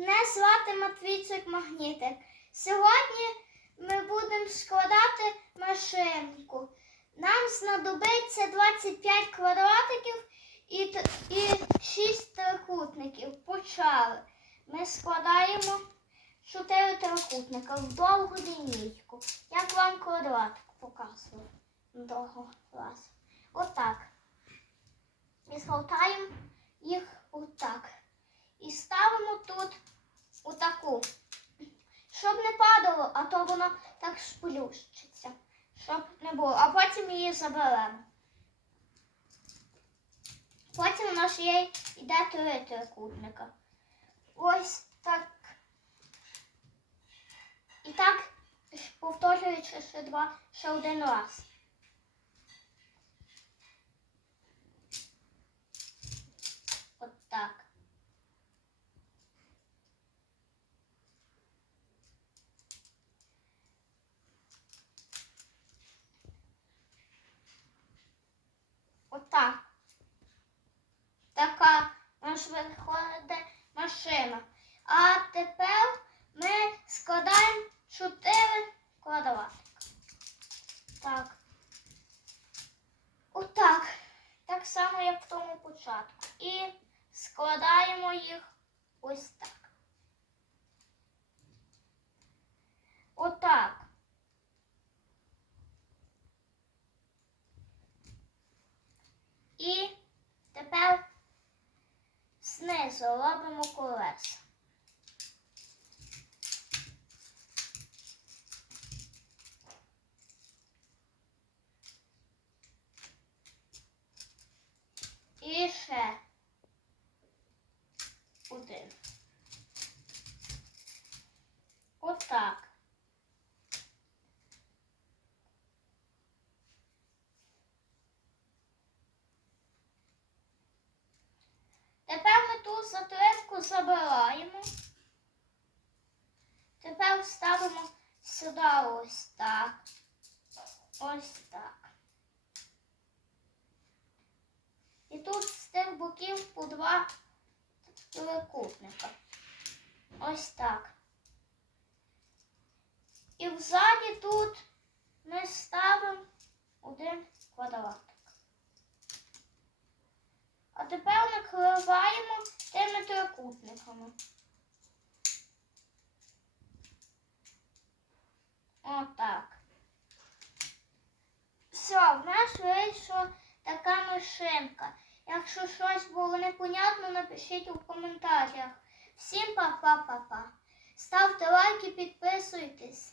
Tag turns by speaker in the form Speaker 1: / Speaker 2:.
Speaker 1: Мене звати Матвійчик Магнітик. Сьогодні ми будемо складати машинку. Нам знадобиться 25 квадратиків і, і 6 трикутників. Почали. Ми складаємо 4 трикутника в довгу лінійку. Як вам квадратик показую. Довго раз. Отак. І згортаємо їх отак. І ставимо тут отаку. Щоб не падало, а то воно так сплющиться. Щоб не було. А потім її заберемо. Потім у нас є йде три трикутника. Ось так. І так повторюючи ще два, ще один раз. От так. Отак. Така виходить машина. А тепер ми складаємо чотири квадратика. Так. Отак. Так само, як в тому початку. І складаємо їх ось так. Отак. І тепер знизу робимо колеса. І ще один. Отак. Тепер ми ту затримку забираємо. Тепер ставимо сюди ось так. Ось так. І тут з тих боків по два трикутника. Ось так. І взаді тут ми ставимо один квадратик. А тепер накриваємо трикутниками. Отак. Все, в нас вийшла така машинка. Якщо щось було непонятно, напишіть у коментарях. Всім па-па-па-па. Ставте лайки, підписуйтесь.